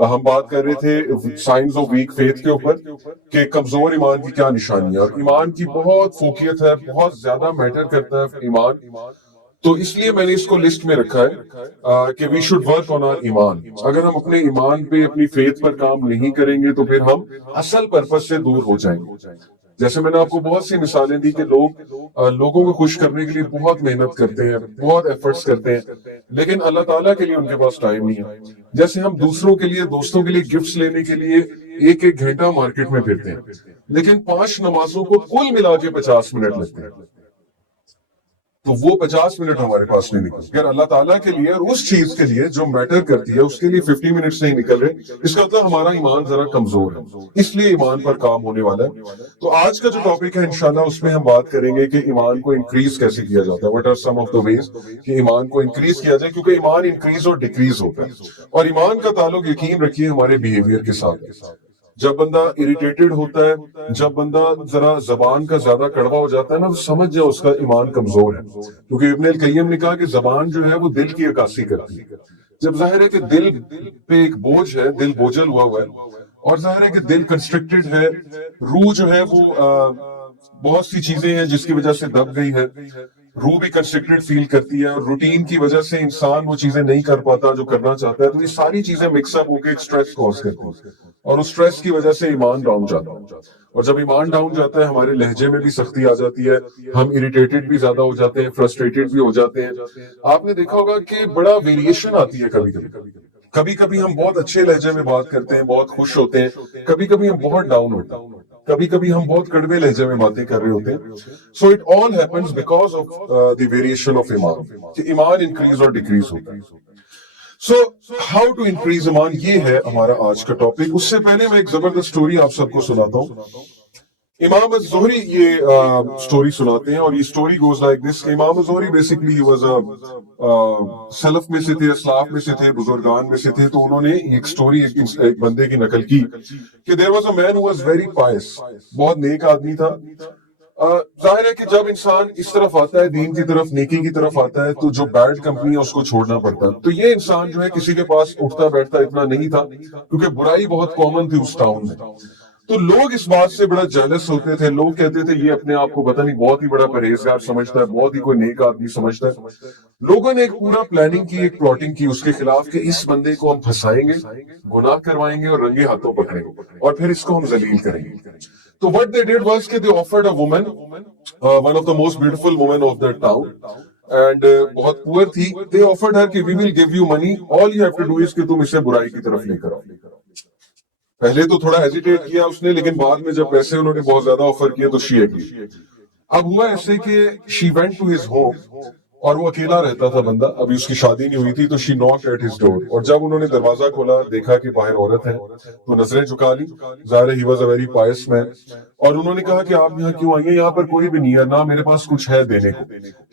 ہم بات کر رہے تھے سائنز آف ویک فیتھ کے اوپر کہ کمزور ایمان کی کیا نشانیاں، اور ایمان کی بہت فوقیت ہے، بہت زیادہ میٹر کرتا ہے ایمان. تو اس لیے میں نے اس کو لسٹ میں رکھا ہے کہ we should work on our ایمان. اگر ہم اپنے ایمان پہ، اپنی فیتھ پر کام نہیں کریں گے تو پھر ہم اصل پرپس سے دور ہو جائیں گے. جیسے میں نے آپ کو بہت سی مثالیں دی کہ لوگوں کو خوش کرنے کے لیے بہت محنت کرتے ہیں، بہت ایفرٹس کرتے ہیں، لیکن اللہ تعالیٰ کے لیے ان کے پاس ٹائم نہیں ہے. جیسے ہم دوسروں کے لیے، دوستوں کے لیے گفٹس لینے کے لیے ایک ایک گھنٹہ مارکیٹ میں پھرتے ہیں، لیکن 5 نمازوں کو کل ملا کے 50 منٹ لگتے ہیں. تو وہ 50 منٹ ہمارے پاس نہیں نکل. اگر اللہ تعالیٰ کے لیے اور اس چیز کے لیے جو میٹر کرتی ہے اس کے لیے 50 منٹس نہیں نکل رہے، اس کا مطلب ہمارا ایمان ذرا کمزور ہے. اس لیے ایمان پر کام ہونے والا ہے. تو آج کا جو ٹاپک ہے انشاءاللہ اس میں ہم بات کریں گے کہ ایمان کو انکریز کیسے کیا جاتا ہے. What are some of the ways کہ ایمان کو انکریز کیا جائے، کیونکہ ایمان انکریز اور ڈیکریز ہوتا ہے. اور ایمان کا تعلق یقین رکھیے ہمارے بیہیویئر کے ساتھ ہے. جب بندہ اریٹیٹڈ ہوتا ہے، جب بندہ ذرا زبان کا زیادہ کڑوا ہو جاتا ہے نا، تو سمجھ جاؤ اس کا ایمان کمزور ہے. کیونکہ ابن القیم نے کہا کہ زبان جو ہے وہ دل کی عکاسی کرتی ہے. جب ظاہر ہے کہ دل پہ ایک بوجھ ہے، دل بوجھل ہوا ہے، اور ظاہر ہے کہ دل کنسٹرکٹڈ ہے، روح جو ہے وہ بہت سی چیزیں ہیں جس کی وجہ سے دب گئی ہے. روح بھی کنسٹرکٹڈ فیل کرتی ہے، اور روٹین کی وجہ سے انسان وہ چیزیں نہیں کر پاتا جو کرنا چاہتا ہے. تو یہ ساری چیزیں مکس اپ ہو کے ایک سٹریس کاز کرتی ہیں، اور اس سٹریس کی وجہ سے ایمان ڈاؤن جاتا ہے. اور جب ایمان ڈاؤن جاتا ہے ہمارے لہجے میں بھی سختی آ جاتی ہے، ہم اریٹیٹڈ بھی زیادہ ہو جاتے ہیں، فرسٹریٹڈ بھی ہو جاتے ہیں. آپ نے دیکھا ہوگا کہ بڑا ویریشن آتی ہے. کبھی کبھی ہم بہت اچھے لہجے میں بات کرتے ہیں، بہت خوش ہوتے ہیں، کبھی کبھی ہم بہت ڈاؤن ہوتے ہیں، کبھی کبھی ہم بہت کڑوے لہجے میں باتیں کر رہے ہوتے ہیں. So it all happens because of the variation of ایمان، کہ ایمان انکریز اور ڈیکریز ہوتا ہے. سو ہاؤ ٹو انکریز ایمان، یہ ہے ہمارا آج کا ٹاپک. اس سے پہلے میں ایک زبردست سٹوری آپ سب کو سناتا ہوں. امام الزہری یہ سٹوری سناتے ہیں، اور یہ سٹوری گوز لائک دس کہ امام الزہری بیسیکلی ہی واز سلف میں سے تھے، اسلاف میں سے تھے، بزرگان میں سے تھے. تو انہوں نے ایک سٹوری ایک بندے کی نقل کی کہ there was a man who was very pious، بہت نیک آدمی تھا. ظاہر ہے کہ جب انسان اس طرف آتا ہے، دین کی طرف، نیکی کی طرف آتا ہے، تو جو بیڈ کمپنی ہے اس کو چھوڑنا پڑتا ہے. تو یہ انسان جو ہے کسی کے پاس اٹھتا بیٹھتا اتنا نہیں تھا، کیونکہ برائی بہت کامن تھی اس ٹاؤن میں. تو لوگ اس بات سے بڑا جیلس ہوتے تھے. لوگ کہتے تھے یہ اپنے آپ کو پتہ نہیں بہت ہی بڑا پرہیزگار سمجھتا ہے، بہت ہی کوئی نیک آدمی سمجھتا ہے. لوگوں نے ایک پورا پلاننگ کی، ایک پلاٹنگ کی اس کے خلاف کہ اس بندے کو ہم پھنسائیں گے، گناہ کروائیں گے اور رنگے ہاتھوں پکڑیں گے، اور پھر اس کو ہم ذلیل کریں گے. تو what they did was کہ they offered a woman, one of the most beautiful women of that town, and بہت پور تھی. they offered her کہ we will give you money, all you have to do is کہ تم اسے برائی کی طرف لے کر آؤ. پہلے تو تھوڑا ہیزیٹیٹ کیا اس نے، لیکن بعد میں جب پیسے انہوں نے بہت زیادہ آفر کیا تو she agreed. اب ہوا ایسے کہ she went to his home، اور وہ اکیلا رہتا تھا بندہ، ابھی اس کی شادی نہیں ہوئی تھی. تو she knocked at his door، اور جب انہوں نے دروازہ کھولا دیکھا کہ باہر عورت ہے تو نظریں جھکا لی. ظاہر he was a very pious man، اور انہوں نے کہا کہ آپ یہاں کیوں آئی ہیں؟ یہاں پر کوئی بھی نہیں ہے، نہ میرے پاس کچھ ہے دینے کو.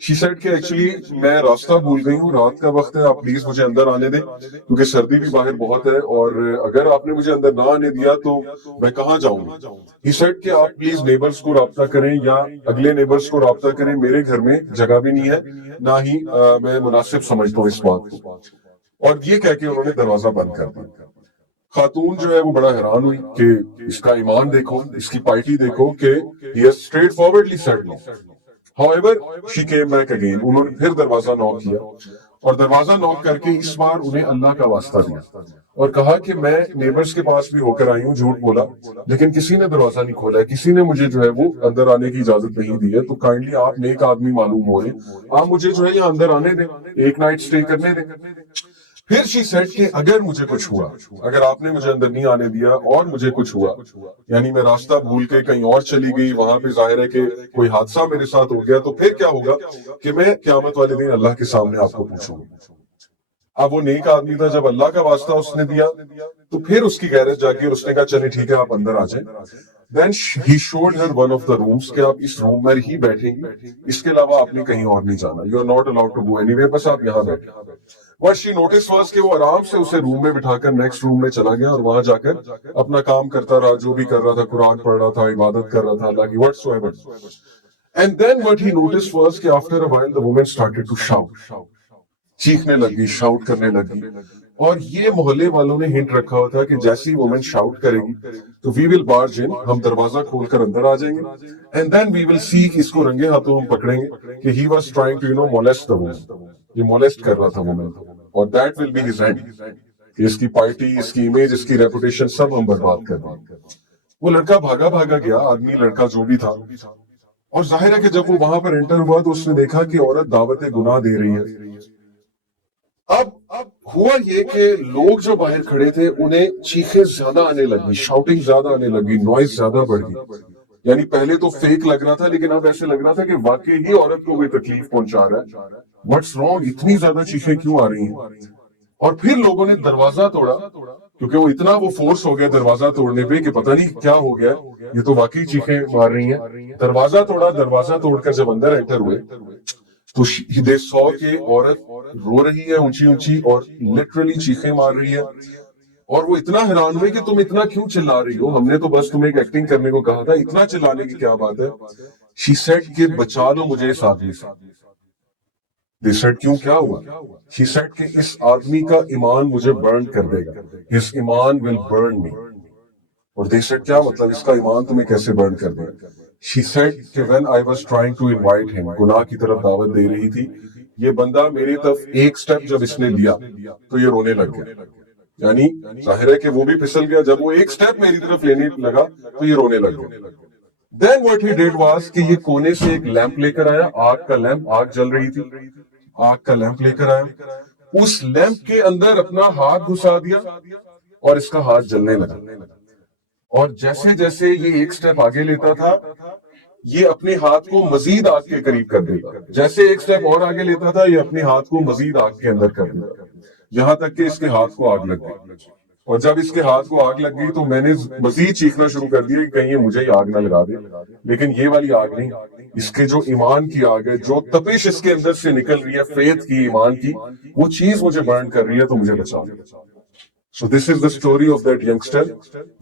she said کہ ایکچولی میں راستہ بھول گئی ہوں، رات کا وقت ہے، آپ پلیز مجھے اندر آنے دیں، کیونکہ سردی بھی باہر بہت ہے، اور اگر آپ نے مجھے اندر نہ آنے دیا تو میں کہاں جاؤں گا. he said کہ آپ پلیز نیبرز کو رابطہ کریں، یا اگلے نیبرز کو رابطہ کریں، میرے گھر میں جگہ بھی نہیں ہے، نہ ہی میں مناسب سمجھتا ہوں اس بات کو. اور یہ کہہ کے انہوں نے دروازہ بند کر دیا. خاتون جو ہے وہ بڑا حیران ہوئی کہ اس کا ایمان دیکھو، اس کی پائٹی دیکھو کہ he has straight forwardly said no. However, she came back again. انہوں نے پھر دروازہ نوک کیا، اور دروازہ نوک کر کے اس بار انہیں اللہ کا واسطہ دیا اور کہا کہ میں نیبرز کے پاس بھی ہو کر آئی ہوں، جھوٹ بولا، لیکن کسی نے دروازہ نہیں کھولا ہے، کسی نے مجھے جو ہے وہ اندر آنے کی اجازت نہیں دی ہے. تو کائنڈلی آپ نیک آدمی معلوم ہو رہے ہیں، آپ مجھے جو ہے یہاں اندر آنے دیں، ایک نائٹ سٹے کرنے دیں. پھر she said کہ اگر مجھے کچھ ہوا، اگر آپ نے مجھے اندر نہیں آنے دیا اور مجھے کچھ ہوا، یعنی میں راستہ بھول کے کہیں اور چلی گئی، وہاں پہ ظاہر ہے کہ کوئی حادثہ میرے ساتھ ہو گیا، تو پھر کیا ہوگا کہ میں قیامت والے دن اللہ کے سامنے آپ کو پوچھوں گا. اب وہ نیک آدمی تھا، جب اللہ کا واسطہ اس نے دیا تو پھر اس کی غیرت جاگی اور اس نے کہا چلے ٹھیک ہے آپ اندر آ جائیں. Then he showed her one of the rooms کہ آپ اس روم میں ہی بیٹھیں گے، اس کے علاوہ آپ نے کہیں اور نہیں جانا. You are not allowed to go anywhere، بس آپ یہاں بیٹھیں. What she noticed was کہ وہ آرام سے اسے روم میں بٹھا کر نیکسٹ روم میں چلا گیا اور وہاں جا کر اپنا کام کرتا رہا، جو بھی کر رہا تھا، قرآن پڑھ رہا تھا، عبادت کر رہا تھا اللہ کی whatsoever. And then what he noticed was کہ after a while the woman started to shout، چیخنے لگی، شاؤٹ کرنے لگی. اور یہ محلے والوں نے ہنٹ رکھا ہوا تھا کہ جیسی وومن شاؤٹ کرے گی تو وی ول بارج ان، ہم دروازہ کھول کر اندر آ جائیں گے، اینڈ دین وی ول سی، اس کو رنگے ہاتھوں ہم پکڑیں گے کہ he was trying to molest the woman, یہ مولسٹ کر رہا تھا وومن، اور that will be his end, کہ اس کی پارٹی، اس کی امیج، اس کی ریپوٹیشن سب ہم برباد کر دیں گے۔ وہ لڑکا بھاگا بھاگا گیا، آدمی لڑکا جو بھی تھا، اور ظاہر ہے کہ جب وہ وہاں پر انٹر ہوا تو اس نے دیکھا کہ عورت دعوت گناہ دے رہی ہے۔ اب ہوا یہ کہ لوگ جو باہر کھڑے تھے انہیں چیخیں زیادہ آنے لگی، شاؤٹنگ زیادہ آنے لگی، نوائز زیادہ بڑھ گئی، یعنی پہلے تو فیک لگ رہا تھا لیکن اب ایسے لگ رہا تھا کہ واقعی ہی عورت کو کوئی تکلیف پہنچا رہا ہے، واٹس رانگ، اتنی زیادہ چیخیں کیوں آ رہی ہیں؟ اور پھر لوگوں نے دروازہ توڑا، کیونکہ وہ اتنا وہ فورس ہو گیا دروازہ توڑنے پہ کہ پتہ نہیں کیا ہو گیا، یہ تو واقعی چیخیں مار رہی ہیں۔ دروازہ توڑا، دروازہ توڑ کر جب اندر انٹر ہوئے تو دے سو کہ عورت رو رہی ہے اونچی اونچی اور لٹرلی چیخیں مار رہی ہے، اور وہ اتنا حیران ہوئے کہ تم اتنا کیوں چلا رہی ہو، ہم نے تو بس تمہیں ایک ایکٹنگ کرنے کو کہا تھا، اتنا چلانے کی کیا بات ہے؟ شی سیڈ کہ بچا لو مجھے اس آدمی سے۔ دے سیڈ کیوں، کیا ہوا؟ شی سیڈ کہ اس آدمی کا ایمان مجھے برن کر دے گا، ہز ایمان ول برن می۔ اور دے سیڈ کیا مطلب، اس کا ایمان تمہیں کیسے برن کر دے گا؟ شی سیڈ کہ when I was trying to invite him، گناہ کی طرف دعوت دے رہی تھی، یہ بندہ میری طرف ایک سٹیپ جب اس نے لیا تو یہ رونے لگ گیا، یعنی ظاہر ہے کہ وہ بھی پھسل گیا، جب وہ ایک سٹیپ میری طرف لینے لگا تو یہ رونے لگ گیا۔ Then what he did was کہ یہ کونے سے ایک لیمپ لے کر آیا، آگ کا لیمپ، آگ جل رہی تھی، آگ کا لیمپ لے کر آیا، اس لیمپ کے اندر اپنا ہاتھ گھسا دیا اور اس کا ہاتھ جلنے لگا، اور جیسے جیسے یہ ایک سٹیپ آگے لیتا تھا یہ اپنے ہاتھ کو مزید آگ کے قریب کر دیتا، جیسے ایک سٹیپ اور آگے لیتا تھا یہ اپنے ہاتھ کو مزید آگ کے اندر کر دیتا، یہاں تک کہ اس کے ہاتھ کو آگ لگ گئی۔ اور جب اس کے ہاتھ کو آگ لگ گئی تو میں نے مزید چیخنا شروع کر دیا کہ کہیں یہ مجھے ہی آگ نہ لگا دے، لیکن یہ والی آگ نہیں، اس کے جو ایمان کی آگ ہے، جو تپش اس کے اندر سے نکل رہی ہے فیتھ کی، ایمان کی، وہ چیز مجھے برن کر رہی ہے، تو مجھے بچا۔ So this is the story of that youngster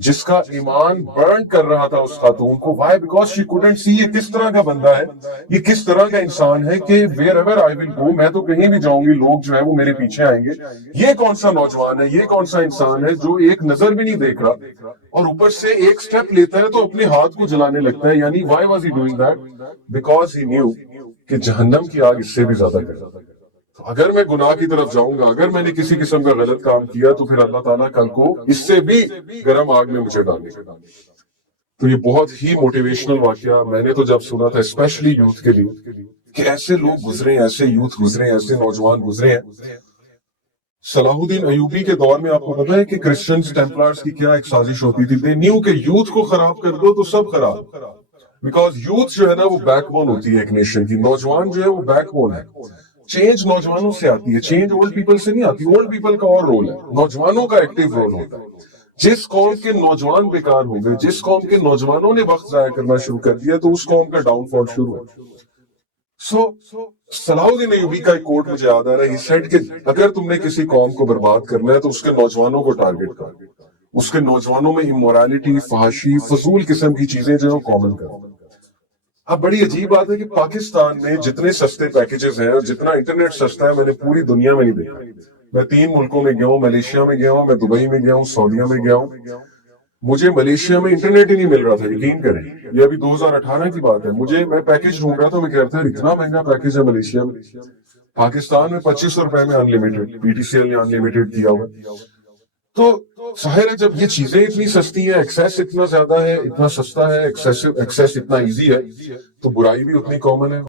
جس کا ایمان برن کر رہا تھا اس خاتون کو۔ Why? Because she couldn't see یہ کس طرح کا بندہ ہے، یہ کس طرح کا انسان ہے کہ wherever I will go، میں تو کہیں بھی جاؤں گی لوگ جو ہے وہ میرے پیچھے آئیں گے، یہ کون سا نوجوان ہے، یہ کون سا انسان ہے جو ایک نظر بھی نہیں دیکھ رہا اور اوپر سے ایک سٹیپ لیتا ہے تو اپنے ہاتھ کو جلانے لگتا ہے۔ یعنی why was he doing that? Because he knew کہ جہنم کی آگ اس سے بھی زیادہ گرم۔ اگر میں گناہ کی طرف جاؤں گا، اگر میں نے کسی قسم کا غلط کام کیا تو پھر اللہ تعالیٰ کل کو اس سے بھی گرم آگ میں مجھے ڈالے گا۔ تو یہ بہت ہی موٹیویشنل واقعہ میں نے تو جب سنا تھا اسپیشلی یوتھ کے لیے، کہ ایسے لوگ گزرے ہیں، ایسے یوتھ گزرے ہیں، ایسے نوجوان گزرے ہیں۔ صلاح الدین ایوبی کے دور میں آپ کو پتا ہے کہ کرسچنز ٹیمپلرز کی کیا ایک سازش ہوتی تھی، دے نیو کہ یوتھ کو خراب کر دو تو سب خراب، بیکاز یوتھ جو ہے نا وہ بیک بون ہوتی ہے ایک نیشن کی، نوجوان جو ہے وہ بیک بون ہے۔ چینج نوجوانوں سے آتی ہے، چینج اولڈ پیپل سے نہیں آتی، اولڈ پیپل کا اور رول ہے، نوجوانوں کا ایکٹیو رول ہوتا ہے۔ جس قوم کے نوجوان بیکار ہو گئے، جس قوم کے نوجوانوں نے وقت ضائع کرنا شروع کر دیا تو اس قوم کا ڈاؤن فال شروع ہے۔ صلاح الدین ایوبی کا ایک کوٹ مجھے یاد آ رہا ہے، ہی سیڈ کہ اگر تم نے کسی قوم کو برباد کرنا ہے تو اس کے نوجوانوں کو ٹارگٹ کرو، اس کے نوجوانوں میں امورالٹی، فحاشی، فضول قسم کی چیزیں جو کامن کرو۔ اب بڑی عجیب بات ہے کہ پاکستان میں جتنے سستے پیکیجز ہیں اور جتنا انٹرنیٹ سستا ہے میں نے پوری دنیا میں نہیں دیکھا۔ میں 3 ملکوں میں گیا ہوں، ملیشیا میں گیا ہوں، میں دبئی میں گیا ہوں، سعودیہ میں گیا ہوں، مجھے ملیشیا میں انٹرنیٹ ہی نہیں مل رہا تھا، یقین کریں، یہ ابھی 2018 کی بات ہے، میں پیکیج ڈھونڈ رہا تھا، میں کہتا ہے اتنا مہنگا پیکیج ہے ملیشیا میں۔ پاکستان میں 2500 روپے میں unlimited, P T C L نے انلمیٹڈ دیا ہوا۔ تو ظاہر ہے جب یہ چیزیں اتنی سستی ہیں، ایکسیس اتنا زیادہ ہے، اتنا سستا ہے، ایکسیس اتنا ایزی ہے، تو برائی بھی اتنی کامن ہے۔